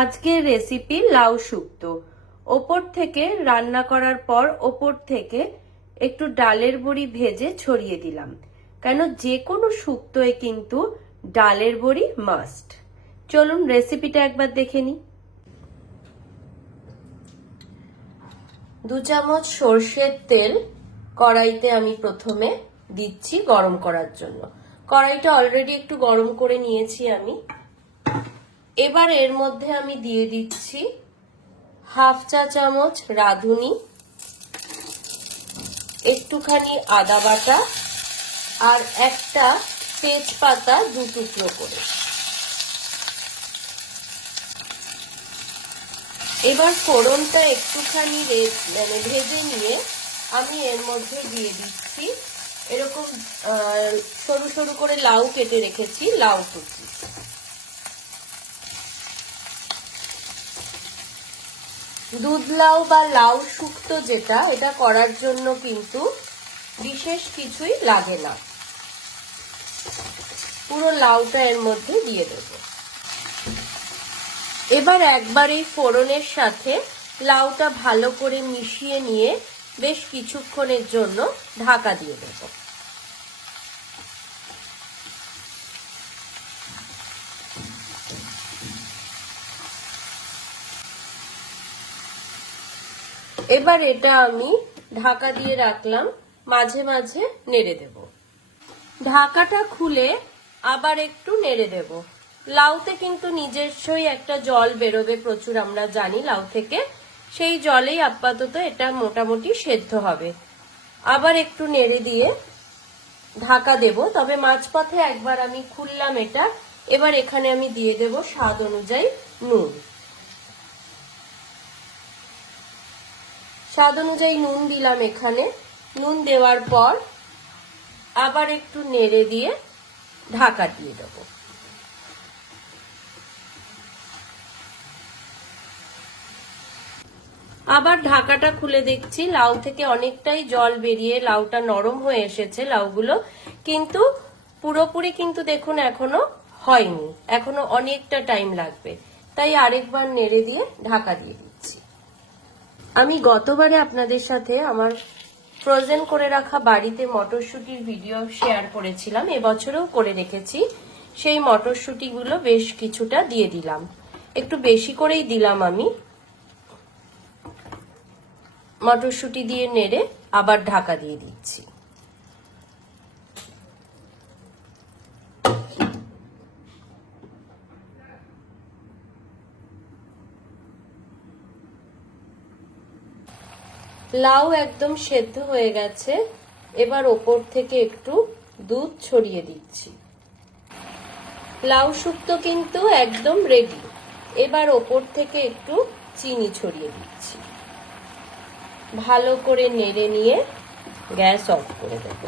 আজকের রেসিপি লাউ শুক্তো। ওপর থেকে রান্না করার পর ওপর থেকে একটু ডালের বড়ি ভেজে ছড়িয়ে দিলাম, কেন যে কোনো শুক্তোয় কিন্তু ডালের বড়ি মাস্ট। চলুন রেসিপিটা একবার দেখে নিই। 2 চামচ সর্ষের তেল কড়াইতে আমি প্রথমে দিচ্ছি গরম করার জন্য। কড়াইটা অলরেডি একটু গরম করে নিয়েছি আমি। এবার এর মধ্যে আমি দিয়ে দিচ্ছি হাফ চা চামচ রাঁধুনি, একটুখানি আদা বাটা আর একটা তেজপাতা 2 টুকরো করে। এবার ফোড়নটা একটুখানি ভেজে নিয়ে আমি এর মধ্যে দিয়ে দিচ্ছি এরকম সরু সরু করে লাউ কেটে রেখেছি, লাউ কুচি। দুধ লাউ বা লাউ শুক্তো যেটা, এটা করার জন্য কিন্তু বিশেষ কিছুই লাগে না। পুরো লাউটা এর মধ্যে দিয়ে দেব। এবার একবার এই ফোড়নের সাথে লাউটা ভালো করে মিশিয়ে নিয়ে বেশ কিছুক্ষণের জন্য ঢাকা দিয়ে দেব। এবার এটা আমি ঢাকা দিয়ে রাখলাম, মাঝে মাঝে নেড়ে দেব। ঢাকাটা খুলে আবার একটু নেড়ে দেব। লাউতে কিন্তু নিজস্বই একটা জল বেরোবে প্রচুর, আমরা জানি লাউ থেকে, সেই জলেই আপাতত এটা মোটামুটি সেদ্ধ হবে। আবার একটু নেড়ে দিয়ে ঢাকা দেব। তবে মাঝপথে একবার আমি খুললাম এটা। এবার এখানে আমি দিয়ে দেব স্বাদ অনুযায়ী নুন। স্বাদ অনুযায়ী নুন দিলাম এখানে। নুন দেওয়ার পর আবার একটু নেড়ে দিয়ে ঢাকা দিয়ে দেব। আবার ঢাকাটা খুলে দেখছি লাউ থেকে অনেকটাই জল বেরিয়ে লাউটা নরম হয়ে এসেছে লাউগুলো, কিন্তু পুরোপুরি কিন্তু দেখুন এখনো হয়নি, এখনো অনেকটা টাইম লাগবে। তাই আরেকবার নেড়ে দিয়ে ঢাকা দিয়ে দিচ্ছি। আমি গতবারে আপনাদের সাথে আমার ফ্রোজেন করে রাখা বাড়িতে মটরশুঁটির ভিডিও শেয়ার করেছিলাম, এবছরেও করে রেখেছি। সেই মটরশুঁটিগুলো বেশ কিছুটা দিয়ে দিলাম, একটু বেশি করেই দিলাম আমি। মটরশুঁটি দিয়ে নেড়ে আবার ঢাকা দিয়ে দিচ্ছি। লাউ একদম সেদ্ধ হয়ে গেছে। এবার ওপর থেকে একটু দুধ ছড়িয়ে দিচ্ছি। লাউ শুক্তো কিন্তু একদম রেডি। এবার ওপর থেকে একটু চিনি ছড়িয়ে দিচ্ছি। ভালো করে নেড়ে নিয়ে গ্যাস অফ করে দেব।